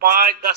5-10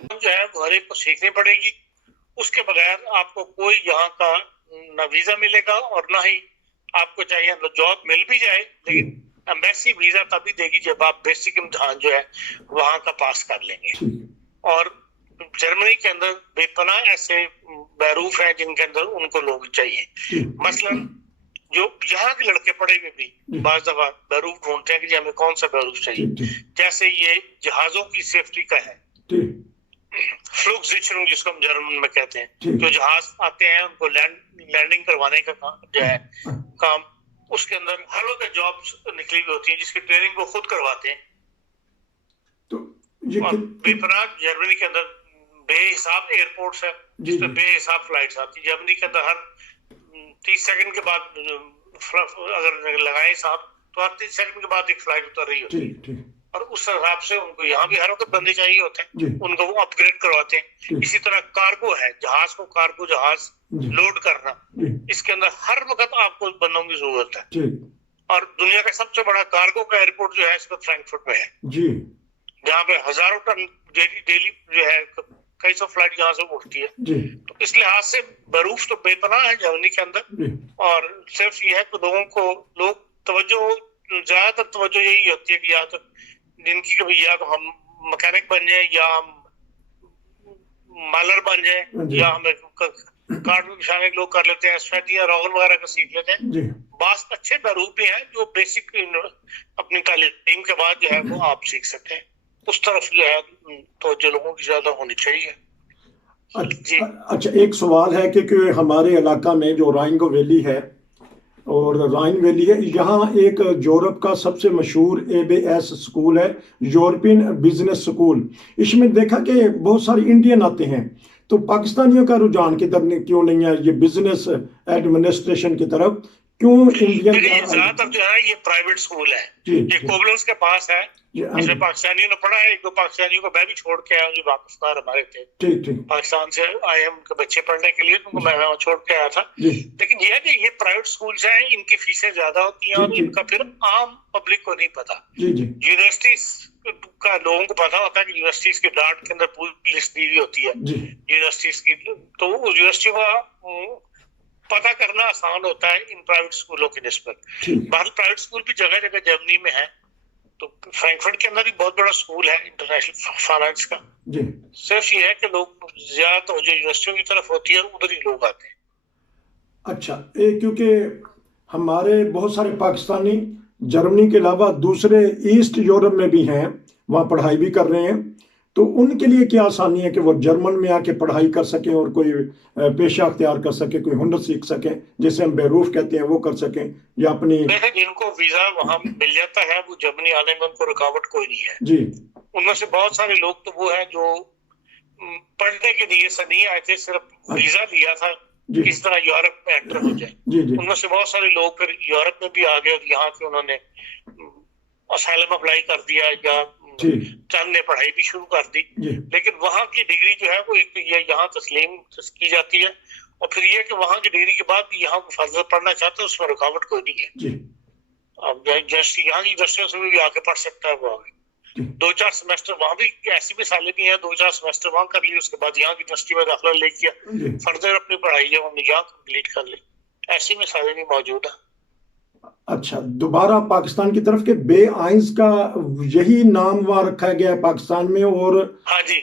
جو ہے وہ ہر ایک کو سیکھنی پڑے گی. اس کے بغیر آپ کو کوئی یہاں کا نہ ویزا ملے گا اور نہ ہی آپ کو چاہیے جاب مل بھی جائے لیکن ایمبیسی ویزا تبھی دے گی جب آپ بیسک امتحان جو ہے وہاں کا پاس کر لیں گے. اور جرمنی کے اندر بے پناہ ایسے بیروف ہیں جن کے اندر ان کو لوگ چاہیے. مثلاً جو یہاں کے لڑکے پڑھے ہوئے بھی بعض دفعہ بیروف ڈھونڈتے ہیں کہ جی ہمیں کون سا بیروف چاہیے. جیسے یہ جہازوں کی سیفٹی کا ہے, فلوک سیچرنگ جس کو ہم جرمن میں کہتے ہیں, جو جہاز آتے ہیں ان کو لینڈنگ کروانے کا جو ہے کام, اس کے اندر ہر وقت جابس نکلی ہوئی ہوتی ہیں جس کی ٹریننگ وہ خود کرواتے ہیں. اور بے پناہ جرمنی کے اندر بے حساب ایئرپورٹس ہے جس پہ بے حساب فلائٹس آتی ہیں. جرمنی کے اندر ہر 30 سیکنڈ کے بعد اگر لگائیں حساب تو ہر 30 سیکنڈ کے بعد ایک فلائٹ اتر رہی ہوتی ہے. اور اس حساب سے ان کو یہاں بھی ہر وقت بندے چاہیے ہوتے ہیں, ان کو وہ اپ گریڈ کرواتے ہیں. اسی طرح کارگو ہے, جہاز کو کارگو جہاز لوڈ کرنا, اس کے اندر ہر وقت آپ کو بندوں کی ضرورت ہے. اور دنیا کا سب سے بڑا کارگو کا ایئرپورٹ جو ہے اس وقت فرینکفرٹ میں ہے, جہاں پہ ہزاروں ٹن ڈیلی جو ہے کئی سو فلائٹ یہاں سے اٹھتی ہے. تو اس لحاظ سے بیروف تو بے پناہ ہے جرمنی کے اندر. اور صرف یہ ہے کہ لوگوں کو توجہ زیادہ تر توجہ یہی ہوتی ہے کہ یا تو جن کی کبھی یا تو ہم مکینک بن جائیں یا ہم مالر بن جائیں یا ہمیں کارڈ میں بچھانے کے لوگ کر لیتے ہیں, اسفیٹیا روغن وغیرہ کا سیکھ لیتے ہیں. بعض اچھے بیروف بھی ہیں جو بیسک اپنی تعلیم کے بعد جو ہے وہ آپ سیکھ سکتے ہیں. اس طرف جو ہے توجہ لوگوں کی زیادہ ہونی چاہیے. اچھا, ایک سوال ہے کہ ہمارے علاقہ میں جو رائنگو ویلی ہے اور رائن ویلی ہے, یہاں ایک یورپ کا سب سے مشہور ABS سکول ہے, یورپین بزنس سکول. اس میں دیکھا کہ بہت سارے انڈین آتے ہیں, تو پاکستانیوں کا رجحان کدھر کیوں نہیں ہے یہ بزنس ایڈمنسٹریشن کی طرف, کیوں انڈین زیادہ تر جو ہے یہ پرائیویٹ سکول ہے, یہ کوبلنس کے پاس ہے, اس میں پاکستانیوں نے پڑھا ہے. ایک دو پاکستانیوں کو میں بھی چھوڑ کے آیا ہوں جو واقف دار ہمارے تھے پاکستان سے آئے ہم کے بچے پڑھنے کے لیے, ان کو میں وہاں چھوڑ کے آیا تھا. لیکن یہ ہے کہ یہ پرائیویٹ سکولز ہیں, ان کی فیسیں زیادہ ہوتی ہیں اور ان کا پھر عام پبلک کو نہیں پتا. یونیورسٹیز کا لوگوں کو پتا ہوتا ہے کہ یونیورسٹیز کے ڈارٹ کے اندر پوری لسٹ دی ہوئی ہوتی ہے یونیورسٹیز کی, تو اس یونیورسٹی کا پتہ کرنا آسان ہوتا ہے ان پرائیویٹ اسکولوں کی نسبت. باہر پرائیویٹ اسکول بھی جگہ جگہ جرمنی میں ہے, تو فرینکفرٹ کے اندر بھی بہت بڑا اسکول ہے انٹرنیشنل فائنانس کا. صرف یہ ہے کہ لوگ زیادہ توجہ یونیورسٹیوں کی طرف ہوتی ہے اور ادھر ہی لوگ آتے ہیں. اچھا, کیونکہ ہمارے بہت سارے پاکستانی جرمنی کے علاوہ دوسرے ایسٹ یورپ میں بھی ہیں, وہاں پڑھائی بھی کر رہے ہیں, تو ان کے لیے کیا آسانی ہے کہ وہ جرمن میں آ کے پڑھائی کر سکیں اور کوئی پیشہ اختیار کر سکیں, کوئی ہنر سیکھ سکیں جسے ہم بیروف کہتے ہیں وہ کر سکیں, یا اپنی جن کو ویزا وہاں مل جاتا ہے وہ جرمنی آنے میں ان کو رکاوٹ کوئی نہیں ہے. ان میں سے بہت سارے لوگ تو وہ ہیں جو پڑھنے کے لیے سے نہیں آئے تھے, صرف ویزا لیا تھا کس طرح یورپ میں انٹر ہو جائے. ان میں سے بہت سارے لوگ پھر یورپ میں بھی آ گئے اور یہاں کے انہوں نے اسائلم اپلائی کر دیا یا چند نے پڑھائی بھی شروع کر دی. لیکن وہاں کی ڈگری جو ہے وہ ایک یہ یہاں تسلیم کی جاتی ہے, اور پھر یہ کہ وہاں کی ڈگری کے بعد بھی یہاں فرض پڑھنا چاہتے ہیں اس میں رکاوٹ کوئی نہیں ہے. اب جیسے یہاں کی یونیورسٹیوں سے بھی آ کے پڑھ سکتا ہے, وہ آگے 2-4 سیمسٹر وہاں بھی ایسی مثالیں بھی ہیں, 2-4 سیمسٹر وہاں کر لی, اس کے بعد یہاں کی یونیورسٹی میں داخلہ لے کیا, فردر اپنی پڑھائی ہے وہ یہاں کمپلیٹ کر لی. ایسی مثالیں بھی موجود ہیں. اچھا, دوبارہ پاکستان کی طرف کے بے آئنز کا یہی نام وہاں رکھا گیا ہے پاکستان میں, اور ہاں جی,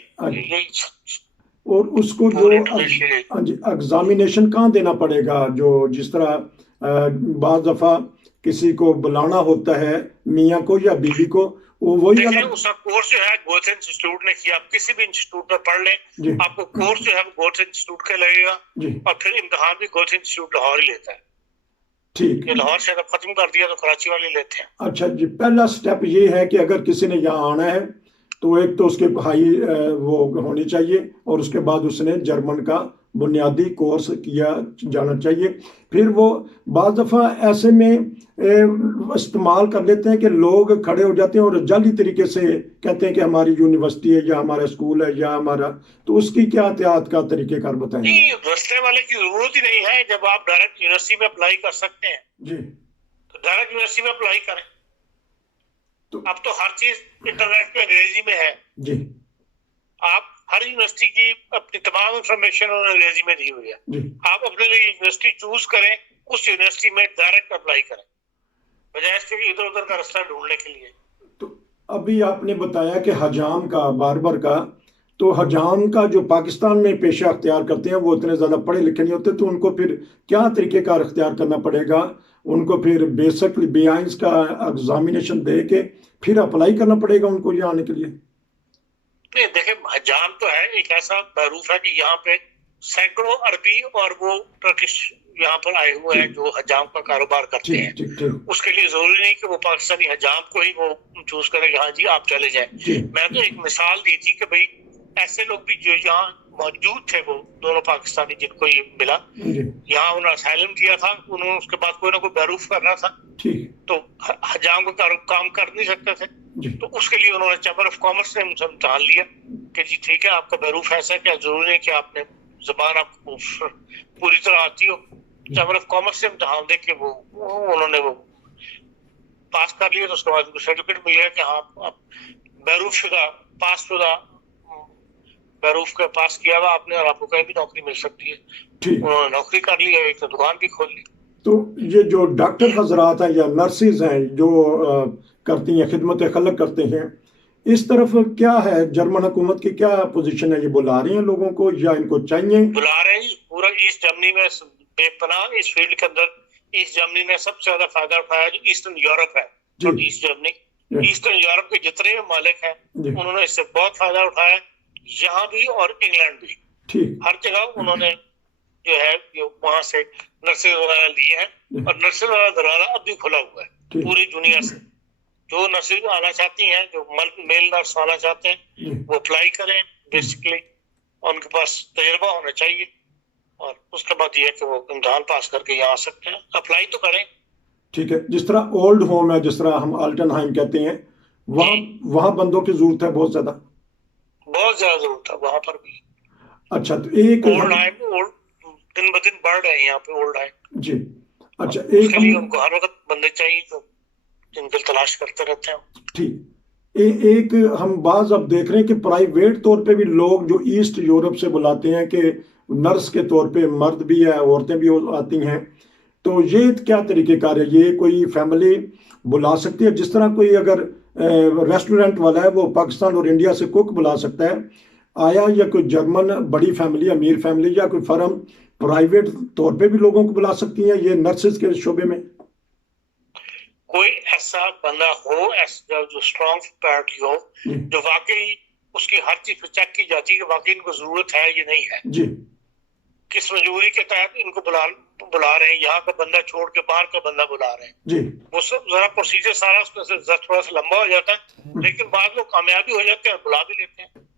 اور اس کو جو ایگزامینیشن کہاں دینا پڑے گا, جو جس طرح بعض دفعہ کسی کو بلانا ہوتا ہے میاں کو یا بیوی کو, وہی اس کا کورس جو ہے گوتھن انسٹیٹیوٹ نے کیا. آپ کسی بھی انسٹیٹیوٹ میں پڑھ لیں, آپ کو کورس جو ہے وہ گوتھن انسٹیٹیوٹ کا لگے گا, اور پھر امتحان بھی گوتھن انسٹیٹیوٹ لاہور ہی لیتا ہے. ٹھیک, یہ لاہور سے اگر ختم کر دیا تو کراچی والے لیتے ہیں. اچھا جی, پہلا سٹیپ یہ ہے کہ اگر کسی نے یہاں آنا ہے تو ایک تو اس کے پڑھائی وہ ہونی چاہیے, اور اس کے بعد اس نے جرمن کا بنیادی کورس کیا جانا چاہیے. پھر وہ بعض دفعہ ایسے میں استعمال کر لیتے ہیں کہ لوگ کھڑے ہو جاتے ہیں اور جعلی طریقے سے کہتے ہیں کہ ہماری یونیورسٹی ہے یا ہمارا اسکول ہے یا ہمارا, تو اس کی کیا احتیاط کا طریقہ کار بتائیں. رستے والے کی ضرورت ہی نہیں ہے, جب آپ ڈائریکٹ یونیورسٹی میں اپلائی کر سکتے ہیں جی, تو ڈائریکٹ یونیورسٹی میں اپلائی کریں. اب تو ہر چیز انٹرنیٹ پہ انگریزی میں ہے, جی, آپ ہر یونیورسٹی کی اپنی تمام انفارمیشن انہوں نے انگریزی میں دی ہوئی ہے. آپ اپنے لیے یونیورسٹی چوز کریں, اس یونیورسٹی میں ڈائریکٹ اپلائی کریں بجائے اس کے ادھر ادھر کا راستہ ڈھونڈنے کے لیے. تو ابھی آپ نے بتایا کہ حجام کا باربر کا, تو حجام کا جو پاکستان میں پیشہ اختیار کرتے ہیں وہ اتنے زیادہ پڑھے لکھے نہیں ہوتے, تو ان کو پھر کیا طریقہ کار اختیار کرنا پڑے گا؟ ان کو پھر بیسکلی بی آئنس کا ایگزامینیشن دے کے پھر اپلائی کرنا پڑے گا ان کو یہاں آنے کے لیے؟ نہیں دیکھیں, حجام تو ہے ایک ایسا معروف ہے کہ یہاں پہ سینکڑوں عربی اور وہ ٹرکش یہااں پر آئے ہوئے ہیں جو حجام کا کاروبار کرتے ہیں. اس کے لیے ضروری نہیں کہ وہ پاکستانی حجام کو ہی وہ چوز کرے کہ ہاں جی آپ چلے جائیں. میں تو ایک مثال دی تھی کہ بھئی ایسے لوگ بھی جو یہاں موجود تھے, وہ دونوں پاکستانی جن کو یہ ملا, یہاں انہوں نے اسائلم کیا تھا, انہوں نے اس کے بعد کوئی نہ کوئی بیروف کرنا تھا, تو حجام کا کام کر نہیں سکتے تھے, تو اس کے لیے انہوں نے چیمبر آف کامرس نے امتحان لیا کہ جی ٹھیک ہے آپ کا بیروف ایسا ہے کہ ضروری نہیں کہ آپ نے زبان آپ کو پوری طرح آتی ہو. چیمبر آف کامرس سے امتحان دے کے وہ انہوں نے وہ پاس کر لیا, تو اس کے بعد ان کو سرٹیفکیٹ مل گیا کہ ہاں آپ بیروف شدہ پاس شدہ بیروف کا پاس کیا ہوا آپ نے, اور آپ کو کہیں بھی نوکری مل سکتی ہے. انہوں نے نوکری کر لی ہے, ایک تو دکان بھی کھول لی. تو یہ جو ڈاکٹر حضرات ہیں یا نرسز ہیں جو کرتی ہیں خدمت خلق کرتے ہیں, اس طرف کیا ہے جرمن حکومت کی کیا پوزیشن ہے؟ یہ بلا رہی ہیں لوگوں کو یا ان کو چاہیے؟ بلا رہے ہیں. پورا ایسٹ جرمنی میں بے پناہ اس فیلڈ کے اندر ایسٹ جرمنی نے سب سے زیادہ فائدہ اٹھایا جو ایسٹرن یورپ ہے. ایسٹ جرمنی, ایسٹرن یورپ کے جتنے ممالک ہیں انہوں نے اس سے بہت فائدہ اٹھایا, یہاں بھی اور انگلینڈ بھی, ہر جگہ انہوں نے جو ہے وہاں سے نرسز وغیرہ لیے ہیں, اور نرسز والا دروازہ اب بھی کھلا ہوا ہے پوری دنیا سے. جو نرسز آنا چاہتی ہیں, جو میل نرس آنا چاہتے ہیں, وہ اپلائی کریں بیسکلی, ان کے پاس تجربہ ہونا چاہیے, اور اس کے بعد یہ ہے کہ وہ امتحان پاس کر کے یہاں آ سکتے ہیں. اپلائی تو کریں. ٹھیک ہے, جس طرح اولڈ ہوم ہے, جس طرح ہم آلٹن ہائم کہتے ہیں, وہاں بندوں کی ضرورت ہے بہت زیادہ, بہت زیادہ ضرورت ہے وہاں پر بھی. اچھا, تو ایک اولڈ ہائم دن بدن بڑھ رہے ہیں یہاں پہ اولڈ ہائم. جی اچھا, اس کے لیے ان کو ہر وقت بندے چاہیے تو جن کو تلاش کرتے رہتے ہیں. ٹھیک, ایک ہم بعض اب دیکھ رہے ہیں کہ پرائیویٹ طور پہ بھی لوگ جو ایسٹ یورپ سے بلاتے ہیں کہ نرس کے طور پہ, مرد بھی ہے عورتیں بھی آتی ہیں, تو یہ کیا طریقہ کار ہے؟ یہ کوئی فیملی بلا سکتی ہے جس طرح کوئی اگر ریسٹورنٹ والا ہے وہ پاکستان اور انڈیا سے کوک بلا سکتا ہے, آیا یا کوئی جرمن بڑی فیملی, امیر فیملی یا کوئی فرم پرائیویٹ طور پہ بھی لوگوں کو بلا سکتی ہیں یہ نرسز کے شعبے میں؟ کوئی ایسا بندہ ہو جو اسٹرانگ پارٹی ہو, جو واقعی اس کی ہر چیز پہ چیک کی جاتی ہے کہ واقعی ان کو ضرورت ہے یا نہیں ہے, جی کس مجبوری کے تحت ان کو بلا رہے ہیں, یہاں کا بندہ چھوڑ کے باہر کا بندہ بلا رہے ہیں, جی وہ سب ذرا پروسیجر سارا اس میں سے تھوڑا سا لمبا ہو جاتا ہے, لیکن بعد لوگ کامیابی ہو جاتے ہیں اور بلا بھی لیتے ہیں.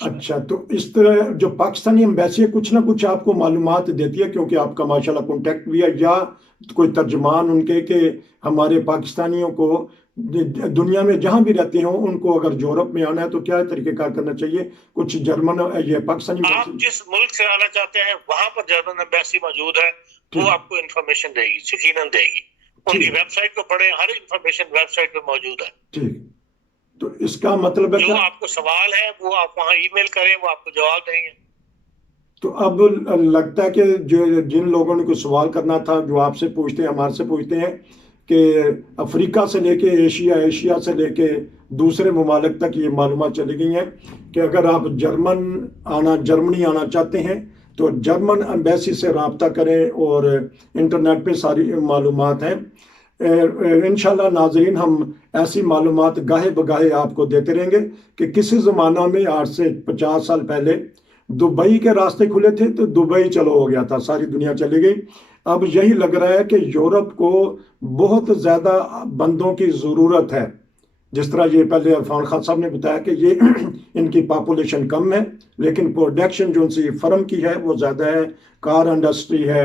اچھا, تو اس طرح جو پاکستانی ایمبیسی ہے کچھ نہ کچھ آپ کو معلومات دیتی ہے کیونکہ آپ کا ماشاءاللہ کانٹیکٹ بھی ہے, یا کوئی ترجمان ان کے کہ ہمارے پاکستانیوں کو دنیا میں جہاں بھی رہتے ہوں ان کو اگر یورپ میں آنا ہے تو کیا طریقہ کار کرنا چاہیے؟ کچھ جرمن یہ پاکستانی آپ جس ملک سے آنا چاہتے ہیں وہاں پر جرمن ایمبیسی موجود ہے, وہ آپ کو انفارمیشن دے گی, یقیناً دے گی. ان کی ویب سائٹ کو پڑھیں, ہر انفارمیشن ویب سائٹ پہ موجود ہے. ٹھیک, تو اس کا مطلب ہے جو آپ کو سوال ہے وہ آپ وہاں ای میل کریں, وہ آپ کو جواب دیں گے. تو اب لگتا ہے کہ جن لوگوں نے کوئی سوال کرنا تھا جو آپ سے پوچھتے ہیں, ہمارے سے پوچھتے ہیں کہ افریقہ سے لے کے ایشیا سے لے کے دوسرے ممالک تک یہ معلومات چلی گئی ہیں کہ اگر آپ جرمنی آنا چاہتے ہیں تو جرمن ایمبیسی سے رابطہ کریں, اور انٹرنیٹ پہ ساری معلومات ہیں. انشاءاللہ ناظرین ہم ایسی معلومات گاہے بگاہے آپ کو دیتے رہیں گے کہ کسی زمانہ میں آج سے 50 سال پہلے دبئی کے راستے کھلے تھے تو دبئی چلو ہو گیا تھا, ساری دنیا چلی گئی. اب یہی لگ رہا ہے کہ یورپ کو بہت زیادہ بندوں کی ضرورت ہے, جس طرح یہ پہلے عرفان خان صاحب نے بتایا کہ یہ ان کی پاپولیشن کم ہے لیکن پروڈکشن جو ان سے فرم کی ہے وہ زیادہ ہے, کار انڈسٹری ہے,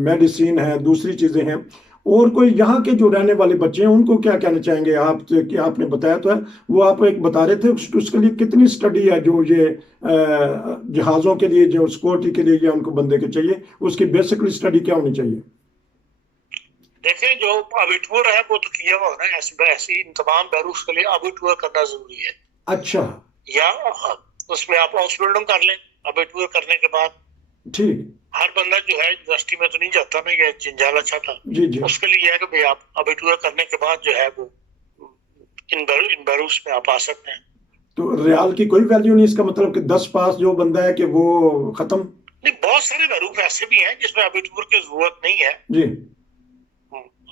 میڈیسین ہے, دوسری چیزیں ہیں. اور کوئی یہاں کے جو رہنے والے بچے ہیں ان کو کیا کہنا چاہیں گے آپ؟ کہ آپ نے بتایا تو ہے, وہ آپ ایک بتا رہے تھے اس کے لیے کتنی سٹڈی ہے جو یہ جہازوں کے لیے, جو سیکورٹی کے لیے یا ان کو بندے کے چاہیے, اس کی بیسکلی سٹڈی کیا ہونی چاہیے؟ دیکھیں جو ابیٹور ہے وہ تو کیا ہوا ہے, ایسی تمام بیروف کے لیے ابیٹور کرنا ضروری ہے. اچھا, یا اس میں آپ ہاؤس بلڈنگ کر لیں ابیٹور کرنے کے بعد. ٹھیک. ہر بندہ جو ہے یونیورسٹی میں تو نہیں جاتا نا یہ جنجالا چاہتا. جی جی. اس کے لیے یہ ہے کہ بھائی آپ ابیٹور کرنے کے بعد جو ہے وہ ان بیروس میں آپ آ سکتے ہیں. تو ریال کی کوئی ویلیو نہیں، اس کا مطلب کہ 10 پاس جو بندہ ہے کہ وہ ختم؟ نہیں، بہت سارے بیروف ایسے بھی ہیں جس میں ابیٹور کی ضرورت نہیں ہے جی.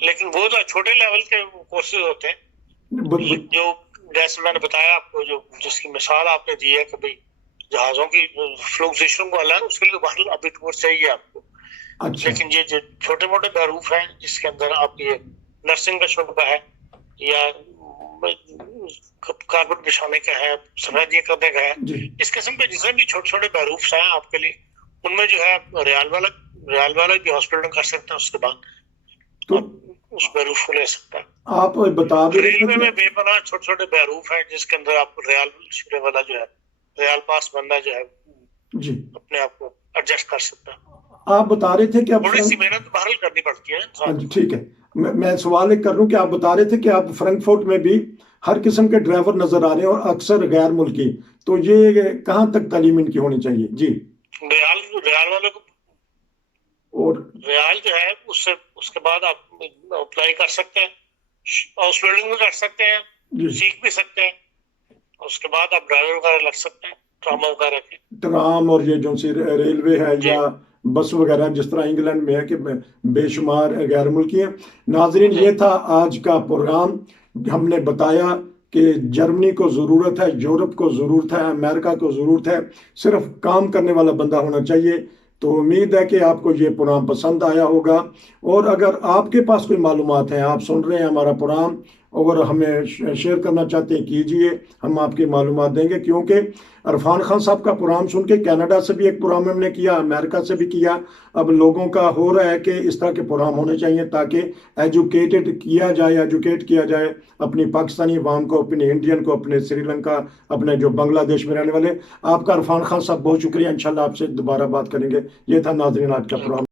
لیکن وہ تو چھوٹے لیول کے کورسز ہوتے ہیں جو جیسے میں نے بتایا آپ کو، جو جس کی مثال آپ نے دی ہے کہ بھائی جہازوں کی فلوکزیشن کو الگ، اس کے لیے باہر ابیٹور چاہیے آپ کو. اچھا. لیکن یہ جو چھوٹے موٹے بیروف ہیں جس کے اندر آپ یہ نرسنگ کا شعبہ ہے یا کارپیٹ بچھانے کا ہے، سفیدی کرنے کا ہے، اس قسم کے جتنے بھی چھوٹے چھوٹے بیروفس ہیں آپ کے لیے، ان میں جو ہے ریال والا بھی ہاسپٹل کر سکتے ہیں. اس کے بعد تو اس بیروف کو لے سکتا ہے. آپ بتا دیں ریلوے میں بے پناہ چھوٹے چھوٹے بیروف ہیں جس کے اندر آپ ریال شرے والا جو ہے ریال پاس بندہ جو ہے جی اپنے آپ کو ایڈجسٹ کر سکتا ہے. آپ بتا رہے تھے کہ تھوڑی سی محنت بہرحال کرنی پڑتی ہے. ہاں جی ٹھیک ہے. میں سوال ایک کر لوں کہ آپ بتا رہے تھے کہ آپ فرینکفورٹ میں بھی ہر قسم کے ڈرائیور نظر آ رہے ہیں اور اکثر غیر ملکی، تو یہ کہاں تک تعلیم ان کی ہونی چاہیے؟ جی. ریال والے کو اور ریال جو ہے اس کے بعد آپ اپلائی کر سکتے ہیں، ہاؤس بلڈنگ بھی کر سکتے ہیں، سیکھ بھی سکتے ہیں. اس کے بعد آپ ڈرائیور وغیرہ لگ سکتے ہیں، ٹرام وغیرہ کے. ٹرام اور یہ جو سی ریلوے ہے یا بس وغیرہ جس طرح انگلینڈ میں ہے کہ بے شمار غیر ملکی ہیں. ناظرین، یہ تھا آج کا پروگرام. ہم نے بتایا کہ جرمنی کو ضرورت ہے، یورپ کو ضرورت ہے، امریکہ کو ضرورت ہے، صرف کام کرنے والا بندہ ہونا چاہیے. تو امید ہے کہ آپ کو یہ پروگرام پسند آیا ہوگا، اور اگر آپ کے پاس کوئی معلومات ہیں، آپ سن رہے ہیں ہمارا پروگرام اور ہمیں شیئر کرنا چاہتے ہیں کیجئے، ہم آپ کی معلومات دیں گے. کیونکہ عرفان خان صاحب کا پروگرام سن کے کینیڈا سے بھی ایک پروگرام ہم نے کیا، امریکہ سے بھی کیا. اب لوگوں کا ہو رہا ہے کہ اس طرح کے پروگرام ہونے چاہیے تاکہ ایجوکیٹ کیا جائے اپنی پاکستانی عوام کو، اپنے انڈین کو، اپنے سری لنکا، اپنے جو بنگلہ دیش میں رہنے والے. آپ کا عرفان خان صاحب بہت شکریہ. انشاءاللہ آپ سے دوبارہ بات کریں گے. یہ تھا ناظرین آج کا پروگرام.